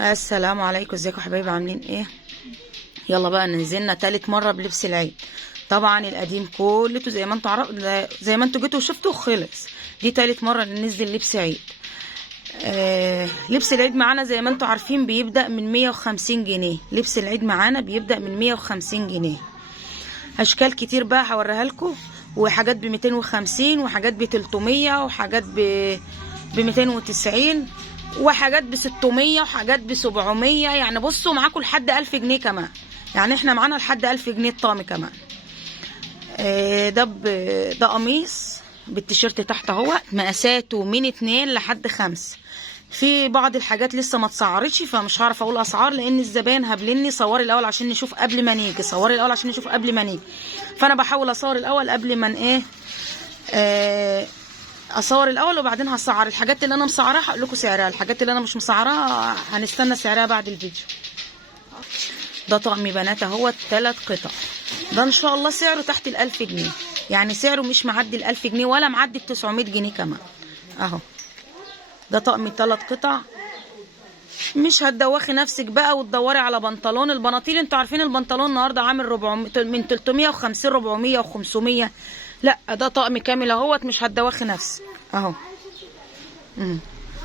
السلام عليكم، ازيكم يا حبايبي؟ عاملين ايه؟ يلا بقى ننزلنا تالت مره بلبس العيد. طبعا القديم كلته زي ما انتوا جيتوا وشفتوا خلص. دي تالت مره ننزل لبس عيد. لبس العيد معانا زي ما انتوا عارفين بيبدأ من 150 جنيه. لبس العيد معانا بيبدأ من 150 جنيه. اشكال كتير بقى هوريها لكم، وحاجات ب 250 وحاجات ب 300 وحاجات ب 290 وحاجات ب 600 وحاجات ب 700. يعني بصوا معاكم لحد 1000 جنيه كمان. يعني احنا معانا لحد 1000 جنيه الطقم كمان. ده قميص بالتيشيرت تحت اهو، مقاساته من 2 لحد 5. في بعض الحاجات لسه ما اتسعرتش فمش هعرف اقول اسعار لان الزبائن هابلني صوري الاول عشان نشوف قبل ما نيجي، صوري الاول عشان نشوف قبل ما نيجي. فانا بحاول اصور الاول قبل ما اصور الاول وبعدين هسعر. الحاجات اللي انا مسعراها هقول لكم سعرها، الحاجات اللي انا مش مسعراها هنستنى سعرها بعد الفيديو. ده طقم بنات اهو 3 قطع. ده ان شاء الله سعره تحت ال1000 جنيه، يعني سعره مش معدي ال1000 جنيه ولا معدي ال900 جنيه كمان اهو. ده طقم 3 قطع. مش هتدوخي نفسك بقى وتدوري على بنطلون. البناطيل انتوا عارفين البنطلون النهارده عامل 400 من 350 400 و500. لا ده طقم كامل اهوت، مش هتدوخي نفسك اهو.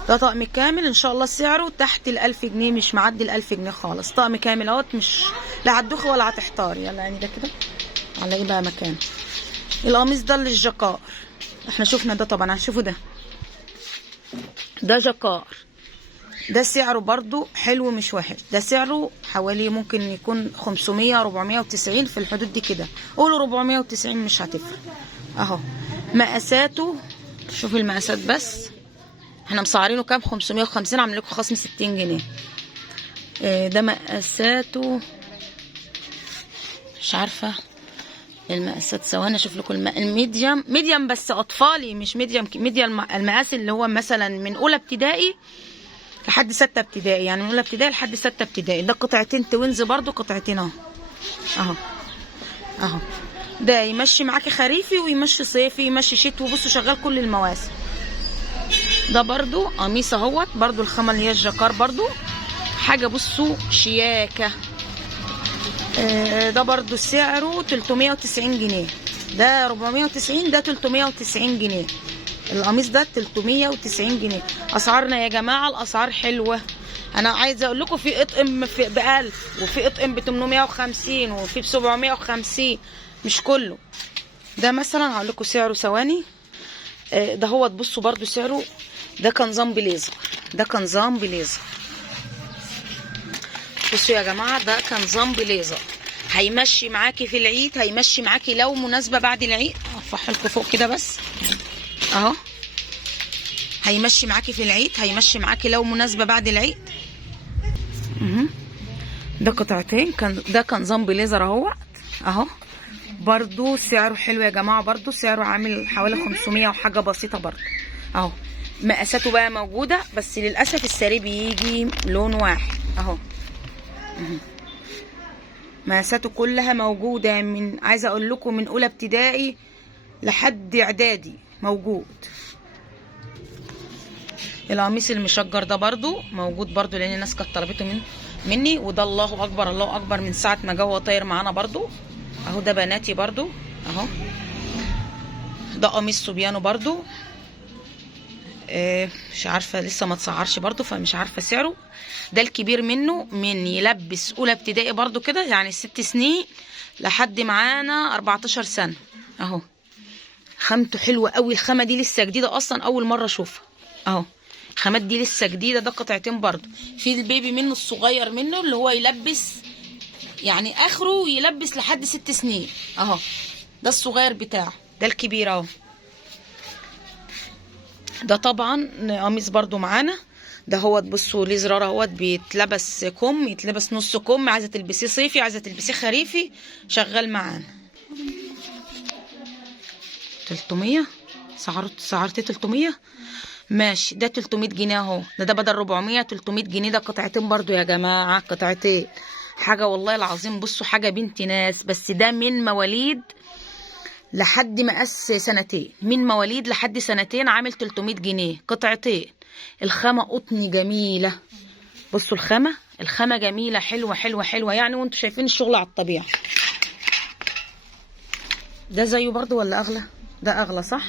ده طقم كامل ان شاء الله سعره تحت ال1000 جنيه، مش معدي ال1000 جنيه خالص. طقم كامل اهوت، مش لا هتدوخي ولا هتحتاري. يلا يعني ده كده على ايه بقى مكان. القميص ده للجكار، احنا شفنا ده طبعا، هنشوفه ده جكار. ده سعره برضو حلو مش وحش. ده سعره حوالي ممكن يكون 500 490 في الحدود دي كده، قولوا 490 مش هتفرق اهو. مقاساته شوفوا المقاسات بس، احنا مسعرينه كام؟ 550، عاملين لكم خصم 60 جنيه. ده مقاساته مش عارفه المقاسات، ثواني اشوف لكم. الميديم بس اطفالي، مش ميديم المقاس اللي هو مثلا من اولى ابتدائي لحد 6 ابتدائي، يعني من اولى ابتدائي لحد 6 ابتدائي. ده قطعتين توينز برضو، قطعتين اهو. ده يمشي معاكي خريفي ويمشي صيفي يمشي شتوي، بصوا شغال كل المواسم. ده برضو قميص اهوت، برضو الخامه اللي هي الجاكار برضو حاجه بصوا شياكه. ده برضو سعره 390 جنيه. ده 490، ده 390 جنيه. القميص ده 390 جنيه. اسعارنا يا جماعه الاسعار حلوه. انا عايزه اقول لكم في اطقم ب1000 وفي اطقم ب850 وفي ب750، مش كله. ده مثلا هقول لكم سعره ثواني. ده هو تبصوا برضو سعره. ده كان نظام بليزر، بصوا يا جماعه، ده كان نظام بليزر. هيمشي معاكي في العيد، هيمشي معاكي لو مناسبه بعد العيد. ارفعها لكم فوق كده بس اهو. هيمشي معاكي في العيد، هيمشي معاكي لو مناسبه بعد العيد. ده قطعتين، ده كان نظام بليزر اهو. برضو سعره حلو يا جماعه، برضو سعره عامل حوالي 500 وحاجه بسيطه برضو اهو. مقاساته بقى موجوده، بس للاسف الساري بيجي لون واحد اهو. مقاساته كلها موجوده، من عايزه اقول لكم من اولى ابتدائي لحد اعدادي موجود. القميص المشجر ده برضو موجود برضو لان الناس كانت طلبته مني. وده الله اكبر الله اكبر من ساعه ما جه طاير معانا برضو اهو. ده بناتي برضو اهو. ده قميص صبيانو برضو. مش عارفه لسه ما اتسعرش برضو فمش عارفه سعره. ده الكبير منه، من يلبس اولى ابتدائي برضو كده، يعني 6 سنين لحد معانا 14 سنه اهو. خامته حلوه قوي. الخامه دي لسه جديده اصلا، اول مره اشوفها اهو. الخامات دي لسه جديده. ده قطعتين برضو. في البيبي منه الصغير منه اللي هو يلبس، يعني اخره يلبس لحد 6 سنين اهو. ده الصغير بتاعه. ده الكبير اهو. ده طبعا قميص برضو معانا. ده هو تبصوا ليه زرار اهوت، بيتلبس كم، يتلبس نص كم، عايزه تلبسيه صيفي عايزه تلبسيه خريفي، شغال معانا. 300 سعرتي 300 ماشي. ده 300 جنيه اهو. ده بدل 400 300 جنيه. ده قطعتين برضو يا جماعه، قطعتين حاجه والله العظيم. بصوا حاجه بنت ناس. بس ده من مواليد لحد مقاس سنتين، من مواليد لحد سنتين، عامل 300 جنيه قطعتين. الخامه قطني جميله بصوا الخامة جميلة، حلوة حلوة حلوة يعني، وانتوا شايفين الشغل على الطبيعة. ده زيه برضو ولا اغلى؟ ده اغلى صح؟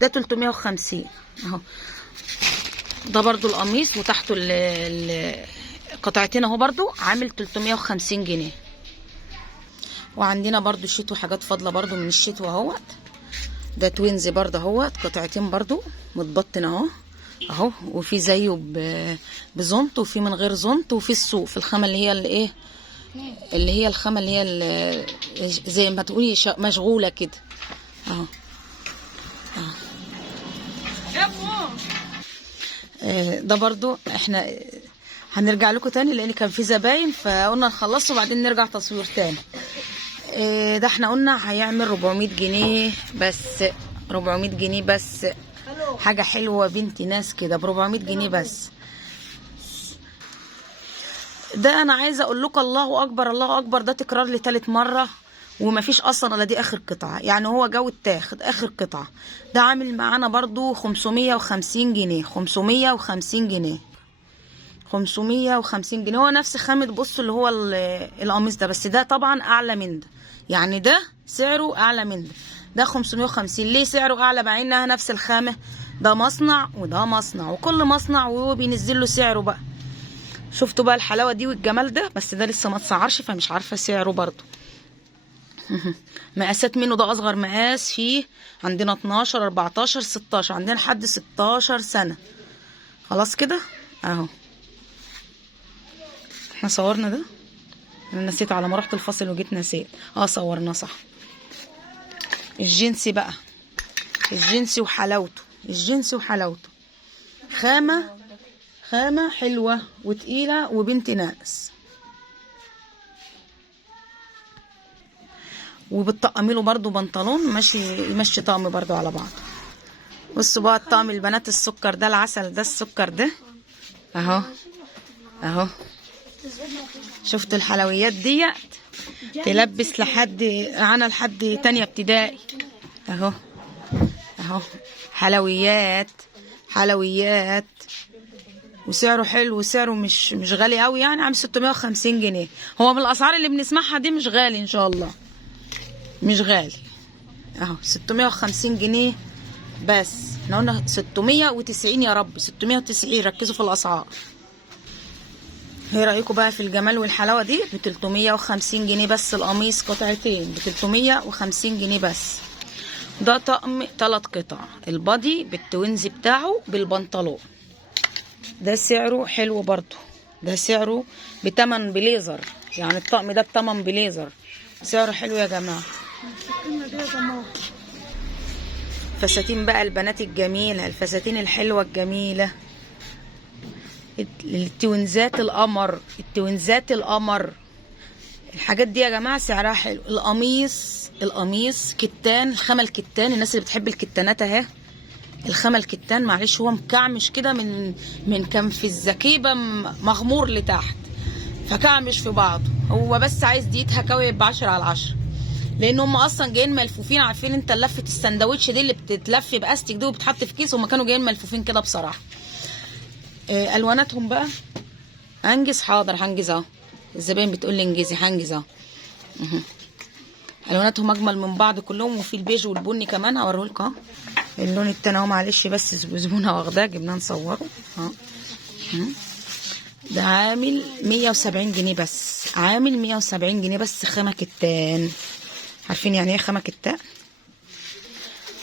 ده 350 اهو. ده برضو القميص وتحته قطعتين اهو، برضو عامل 350 جنيه. وعندنا برضو شيت وحاجات فاضله برضو من الشيت اهوت. ده توينز برضو اهوت، قطعتين برضو متبطن اهو اهو، وفي زيه بزونت وفي من غير زونت، وفي الصوف الخامه اللي هي الايه، اللي هي الخامه اللي هي زي ما تقولي مشغوله كده اهو اهو. ده برضو احنا هنرجع لكم تاني لان كان في زباين، فقلنا نخلصه وبعدين نرجع تصوير تاني. ده احنا قلنا هيعمل 400 جنيه بس، 400 جنيه بس، حاجة حلوة بنت ناس كده ب 400 جنيه بس. ده انا عايزة اقول لكم الله اكبر الله اكبر، ده تكرار لتالت مرة، ومفيش اصلا ولا دي اخر قطعة يعني، هو جو التاخد اخر قطعة. ده عامل معانا برضو 550 جنيه، 550 جنيه، 550 جنيه. هو نفس خامة بصوا اللي هو القميص ده، بس ده طبعا اعلى من ده يعني، ده سعره اعلى من ده. ده 550. ليه سعره اعلى مع انها نفس الخامة؟ ده مصنع وده مصنع، وكل مصنع وهو بينزل له سعره بقى. شفتوا بقى الحلاوة دي والجمال ده؟ بس ده لسه ما اتسعرش فمش عارفة سعره برضو. مقاسات منه، ده اصغر مقاس فيه، عندنا 12 14 16، عندنا لحد 16 سنة. خلاص كده اهو. احنا صورنا ده؟ انا نسيت على ما رحت الفاصل وجيت نسيت. صورنا صح. الجنسي بقى، الجنسي وحلاوته، الجنسي وحلاوته، خامة حلوة وتقيلة وبنت ناس، وبتطقمي له برضو بنطلون ماشي، يمشي طقم برضو على بعض. بصوا بقى الطقم البنات السكر ده، العسل ده، السكر ده اهو اهو. شفتوا الحلويات ديت؟ تلبس لحد انا لحد تانية ابتدائي اهو اهو. حلويات حلويات، وسعره حلو، وسعره مش غالي قوي يعني، عامل 650 جنيه. هو من الاسعار اللي بنسمعها دي مش غالي ان شاء الله، مش غالي اهو. 650 جنيه بس، احنا قلنا 690 يا رب، 690. ركزوا في الاسعار. ايه رايكم بقى في الجمال والحلاوه دي؟ ب 350 جنيه بس القميص، قطعتين ب 350 جنيه بس. ده طقم 3 قطع، البادي بالتوينز بتاعه بالبنطلون. ده سعره حلو برضو، ده سعره بتمن بليزر يعني، الطقم ده بتمن بليزر، سعره حلو يا جماعه. فساتين بقى البنات الجميله، الفساتين الحلوه الجميله، التوينزات القمر، التوينزات القمر. الحاجات دي يا جماعه سعرها حلو. القميص كتان، الخامه الكتان، الناس اللي بتحب الكتانات اهي. الخامه الكتان معلش هو مكعمش كده من كان في الزكيبه مغمور لتحت، فكعمش في بعضه. هو بس عايز دقيقه هكاوي ب10/10، لان هم اصلا جايين ملفوفين. عارفين انت لفه السندوتش دي اللي بتتلف باستيك دي وبتحط في كيس؟ هم كانوا جايين ملفوفين كده بصراحه. الواناتهم بقى انجز، حاضر هنجز اهو. الزباين بتقول لي انجزي، هنجز اهو. الواناتهم اجمل من بعض كلهم، وفي البيج والبني كمان هوريهولكم اهو. اللون التاني اهو، معلش بس زبونه واخداه جبناه نصوره اهو. ده عامل 170 جنيه بس، عامل 170 جنيه بس، خامه كتان. عارفين يعني ايه خامه كتان؟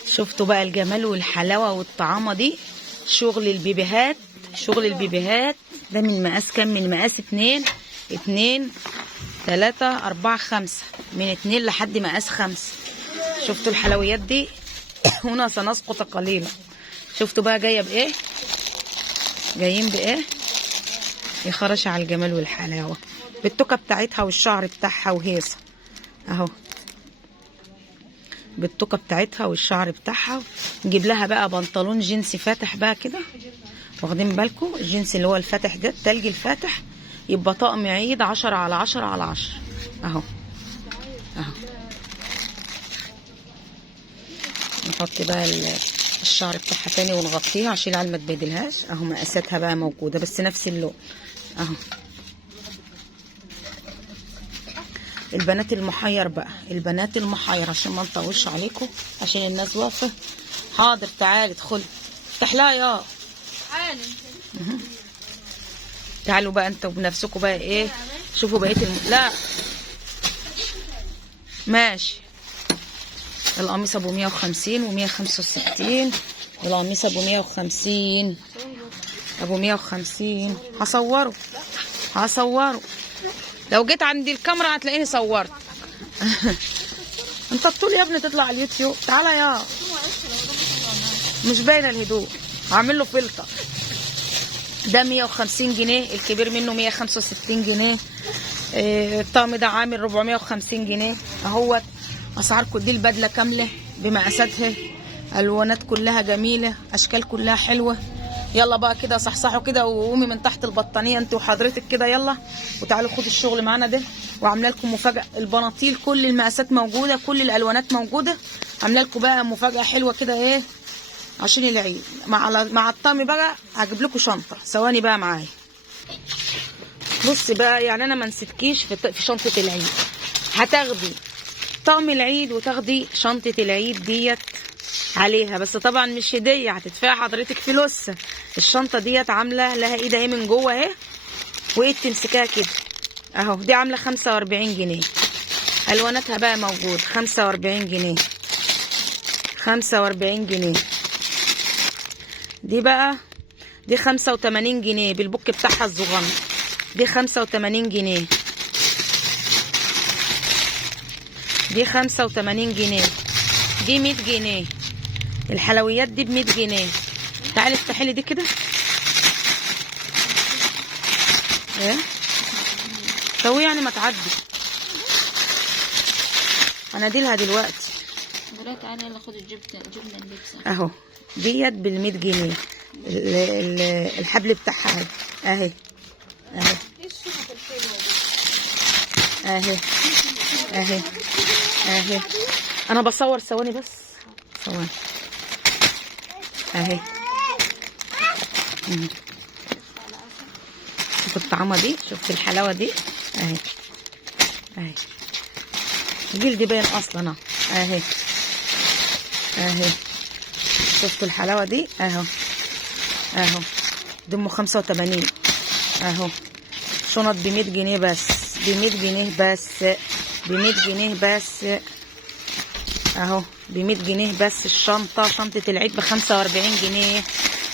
شفتوا بقى الجمال والحلاوه والطعامه دي؟ شغل البيبيهات، شغل البيبيهات ده من مقاس كام؟ من مقاس 2 3 4 5، من 2 لحد مقاس 5. شفتوا الحلويات دي؟ هنا سنسقط قليلا. شفتوا بقى جايه بايه؟ جايين بايه؟ يخرش على الجمال والحلاوه، بالتوكه بتاعتها والشعر بتاعها وهيصه اهو، بالتوكه بتاعتها والشعر بتاعها. نجيب لها بقى بنطلون جينسي فاتح بقى كده، واخدين بالكم؟ الجينسي اللي هو الفاتح ده، التلج الفاتح، يبقى طقم عيد 10/10/10 اهو اهو. نحط بقى الشعر بتاعها تاني ونغطيها عشان العيال ما تبهدلهاش اهو. مقاساتها بقى موجوده بس نفس اللون، اهو. البنات المحير بقى، البنات المحير عشان ما نطولش عليكم، عشان الناس واقفه. حاضر تعالي ادخلي افتح لها يا تعالي. تعالوا بقى انتوا بنفسكم بقى ايه، شوفوا بقيه لا ماشي. القميص ابو 150 و165، والقميص ابو 150 ابو 150. هصوره لو جيت عند الكاميرا هتلاقيني صورت. انت الطول يا ابني تطلع على اليوتيوب. تعالى يا مش باينه الهدوء، هعمل له فلتر. ده 150 جنيه، الكبير منه 165 جنيه. الطقم ده عامل 450 جنيه اهوت. اسعاركم دي البدله كامله بمقاساتها، الوانات كلها جميله، اشكال كلها حلوه. يلا بقى كده صحصحوا كده وقومي من تحت البطانيه انت وحضرتك كده يلا، وتعالوا خدوا الشغل معانا ده. وعامله لكم مفاجاه، البناطيل كل المقاسات موجوده، كل الالوانات موجوده. عامله لكم بقى مفاجاه حلوه كده ايه عشان العيد. مع الطقم بقى هجيب لكم شنطه. ثواني بقى معايا. بص بقى، يعني انا ما نسيتكيش في شنطه العيد. هتاخدي طقم العيد وتاخدي شنطه العيد ديت عليها، بس طبعا مش هديه، هتدفعي حضرتك فلوسها. الشنطه ديت عامله لها ايد اهي من جوه اهي، وايد تمسكها كده اهو. دي عامله 45 جنيه. الواناتها بقى موجود 45 جنيه 45 جنيه. دي بقى دي 85 جنيه بالبوك بتاعها الصغنن. دي 85 جنيه. دي 85 جنيه. دي 100 جنيه. الحلويات دي ب 100 جنيه. تعالي افتحي لي دي كده. ايه سوي يعني ما تعدي. انا دي دلوقتي تعالى يلا خد جبنه اللبسه اهو. ديت بال 100 جنيه. الحبل بتاعها اهي اهي اهي اهي اهي. انا بصور ثواني بس، ثواني اهي. شوف الطعمه دي، شوفت الحلاوه دي اهي اهي. جلدي باين اصلا اهي اهي. شفتوا الحلاوه دي اهو اهو. دمه 85 اهو. شنط ب 100 جنيه بس، ب 100 جنيه بس، ب 100 جنيه بس اهو، ب 100 جنيه بس. الشنطه شنطه العيد ب 45 جنيه،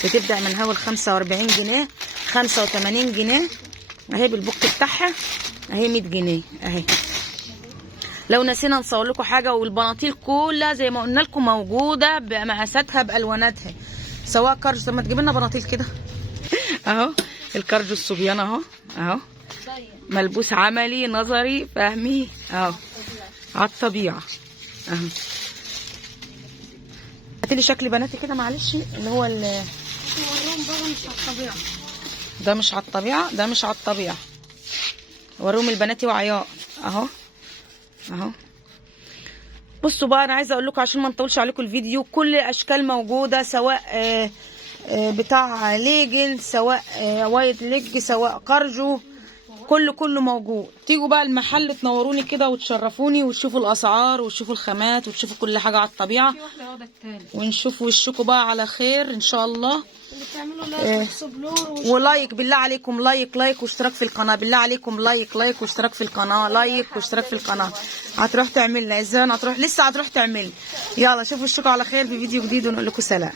بتبدا من اول 45 جنيه 85 جنيه اهي بالبوك بتاعها اهي 100 جنيه اهي. لو نسينا نصور لكم حاجه. والبناطيل كلها زي ما قلنا لكم موجوده بمقاساتها بالواناتها، سواء كارج. طب ما تجيب لنا بناطيل كده اهو. الكارج الصبيان اهو اهو، ملبوس عملي نظري فهمي اهو، على الطبيعه اهو. هاتلي شكل بناتي كده معلش، اللي هو ده مش على الطبيعه، ده مش على الطبيعه. وروم البناتي وعياء اهو اهو. بصوا بقى، انا عايزه اقول لكم عشان ما نطولش عليكم الفيديو، كل الاشكال موجوده، سواء بتاع ليجن، سواء وايت ليج، سواء كارجو، كله موجود. تيجوا بقى المحل تنوروني كده وتشرفوني وتشوفوا الاسعار وتشوفوا الخامات وتشوفوا كل حاجه على الطبيعه، ونشوف وشكوا بقى على خير ان شاء الله. ولايك بالله عليكم، لايك واشتراك في القناه بالله عليكم، لايك واشتراك في القناه، لايك واشتراك في القناه. هتروح تعمل لنا ازاي؟ هتروح لسه هتروح تعمل. يلا شوفوا وشكوا على خير في فيديو جديد ونقول لكم سلام.